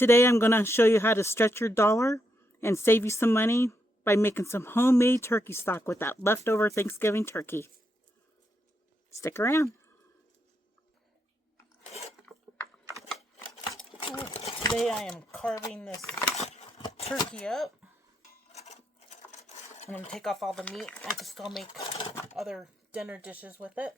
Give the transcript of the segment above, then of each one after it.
Today I'm going to show you how to stretch your dollar and save you some money by making some homemade turkey stock with that leftover Thanksgiving turkey. Stick around. Today I am carving this turkey up. I'm going to take off all the meat. I can still make other dinner dishes with it.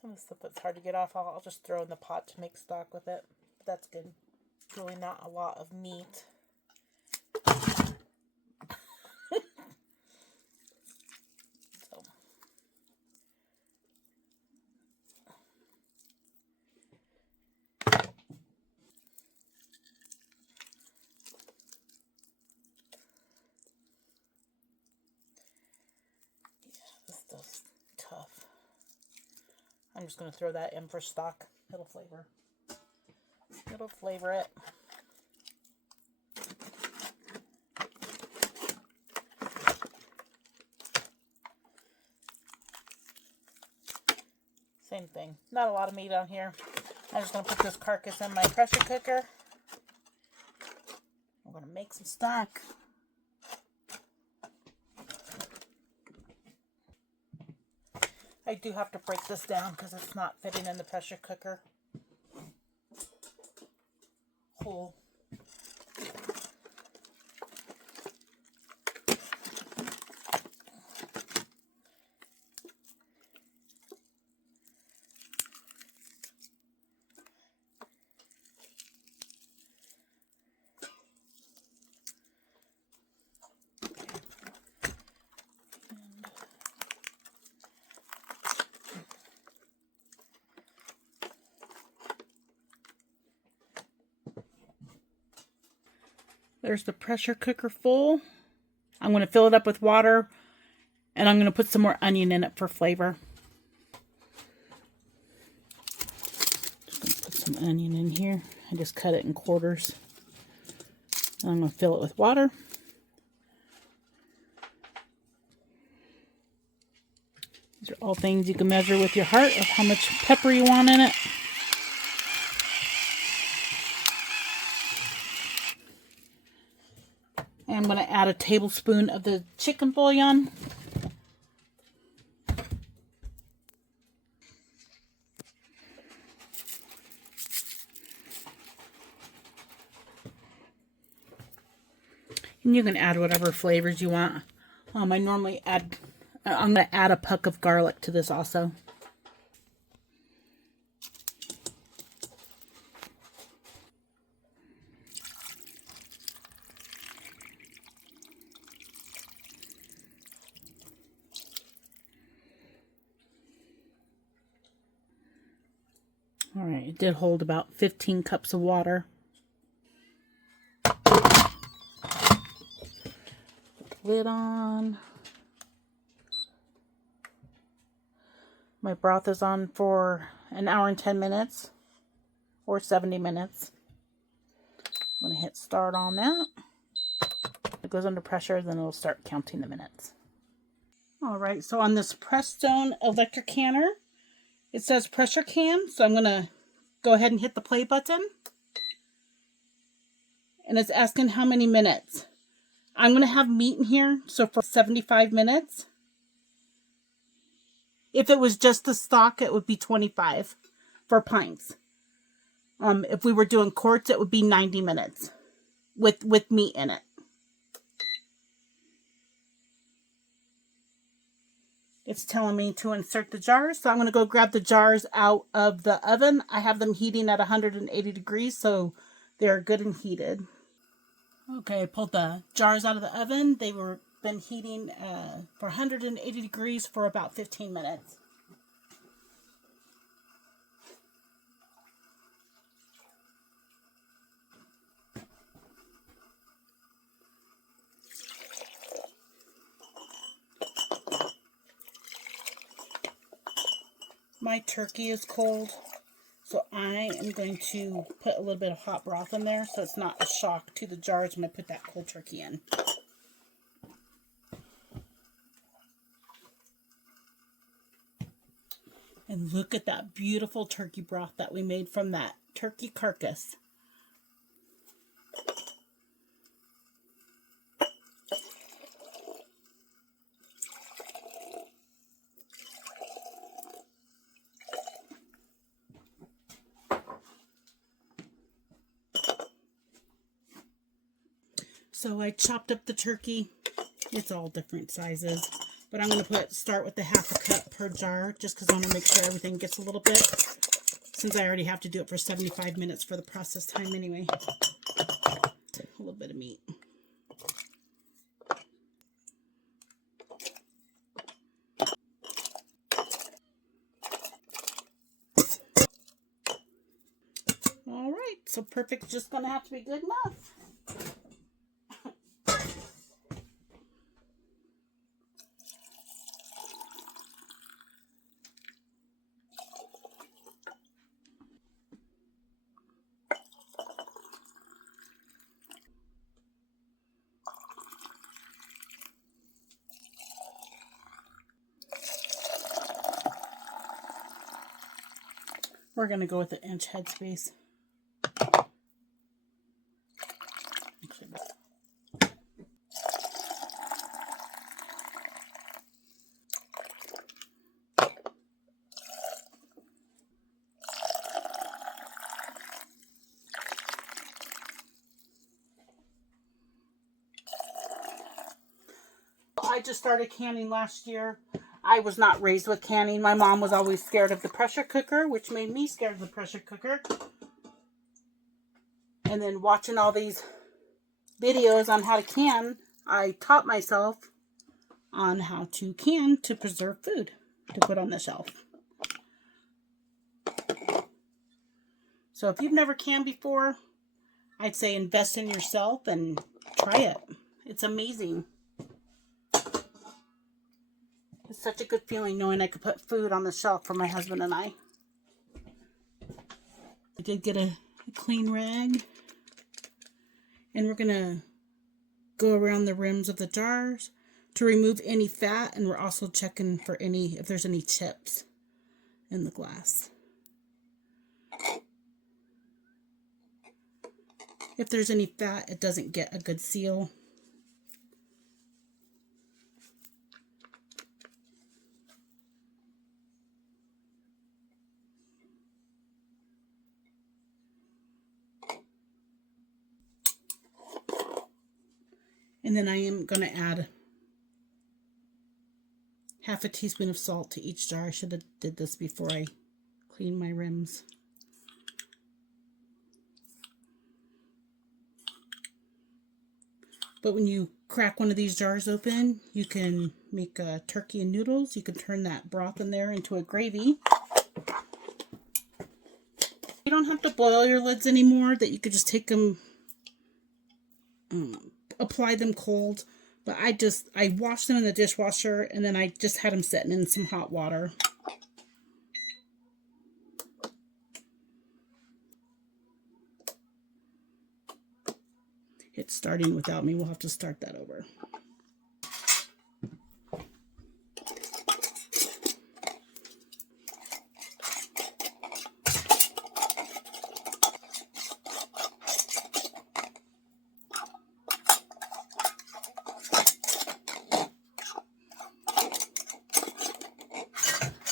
Some of the stuff that's hard to get off, I'll just throw in the pot to make stock with it. But that's good. It's really not a lot of meat. This stuff's tough. I'm just going to throw that in for stock. It'll flavor it. Same thing. Not a lot of meat on here. I'm just going to put this carcass in my pressure cooker. I'm going to make some stock. I do have to break this down because it's not fitting in the pressure cooker hole. There's the pressure cooker full. I'm going to fill it up with water, and I'm going to put some more onion in it for flavor. Just going to put some onion in here. I just cut it in quarters. And I'm going to fill it with water. These are all things you can measure with your heart of how much pepper you want in it. I'm going to add a tablespoon of the chicken bouillon. And you can add whatever flavors you want. I'm going to add a puck of garlic to this also. All right, it did hold about 15 cups of water. Put the lid on. My broth is on for an hour and 10 minutes or 70 minutes. I'm going to hit start on that. If it goes under pressure, then it'll start counting the minutes. All right, so on this Prestone electric canner, it says pressure can, so I'm going to go ahead and hit the play button. And it's asking how many minutes. I'm going to have meat in here, so for 75 minutes. If it was just the stock, it would be 25 for pints. If we were doing quarts, it would be 90 minutes with meat in it. It's telling me to insert the jars, so I'm going to go grab the jars out of the oven. I have them heating at 180 degrees, so they're good and heated. Okay, I pulled the jars out of the oven. They were been heating for 180 degrees for about 15 minutes. My turkey is cold, So I am going to put a little bit of hot broth in there so it's not a shock to the jars when I put that cold turkey in. And look at that beautiful turkey broth that we made from that turkey carcass. So I chopped up the turkey. It's all different sizes. But I'm going to start with the half a cup per jar just because I want to make sure everything gets a little bit. Since I already have to do it for 75 minutes for the process time anyway. A little bit of meat. All right, so perfect's just going to have to be good enough. We're going to go with the inch headspace. I just started canning last year. I was not raised with canning. My mom was always scared of the pressure cooker, which made me scared of the pressure cooker. And then watching all these videos on how to can, I taught myself on how to can to preserve food to put on the shelf. So if you've never canned before, I'd say invest in yourself and try it. It's amazing. It's such a good feeling knowing I could put food on the shelf for my husband and I. I did get a clean rag. And we're going to go around the rims of the jars to remove any fat. And we're also checking for if there's any chips in the glass. If there's any fat, it doesn't get a good seal. And then I am going to add half a teaspoon of salt to each jar. I should have did this before I cleaned my rims. But when you crack one of these jars open, you can make turkey and noodles. You can turn that broth in there into a gravy. You don't have to boil your lids anymore, that you could just take them, apply them cold. But I washed them in the dishwasher and then I just had them sitting in some hot water. It's starting without me. We'll have to start that over.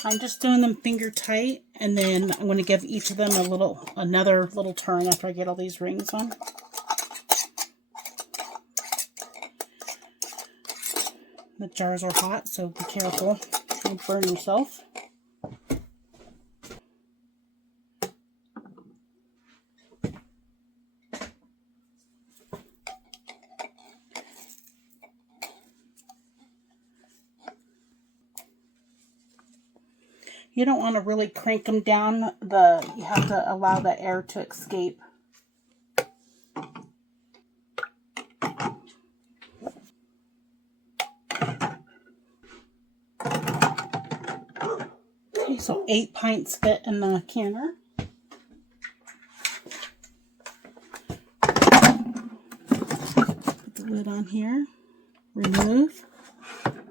I'm just doing them finger tight, and then I'm going to give each of them another little turn after I get all these rings on. The jars are hot, so be careful. Don't burn yourself. You don't want to really crank them down. You have to allow the air to escape. Okay, so 8 pints fit in the canner. lid on here. Remove.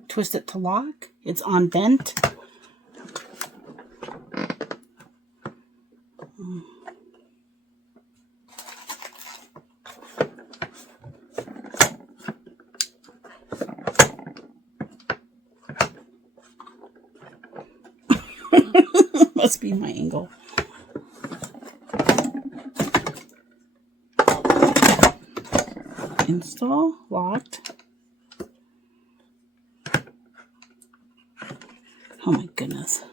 Twist it to lock. It's on vent. Must be my angle. Install, locked. Oh my goodness.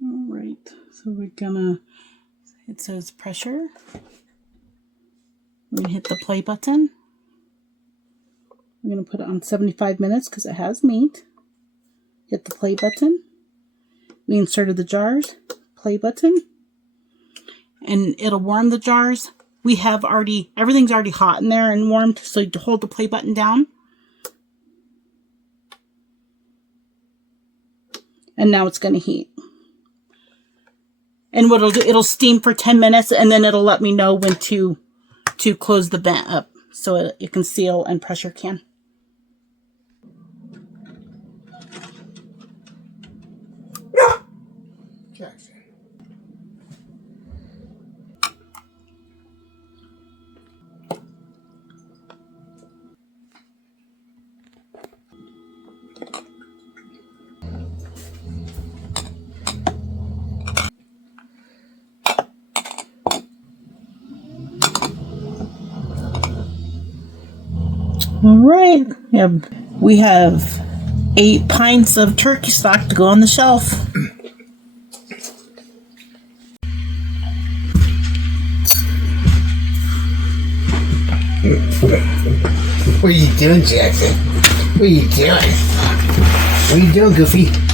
All right, so we're gonna, it says pressure. We're gonna hit the play button. I'm gonna put it on 75 minutes because it has meat. Hit the play button. We inserted the jars. Play button. And it'll warm the jars. We have already, everything's already hot in there and warmed, so you hold the play button down. And now it's going to heat. And what it'll do, it'll steam for 10 minutes, and then it'll let me know when to close the vent up so it can seal and pressure can. All right, we have 8 pints of turkey stock to go on the shelf. What are you doing, Jackson? What are you doing? What are you doing, Goofy?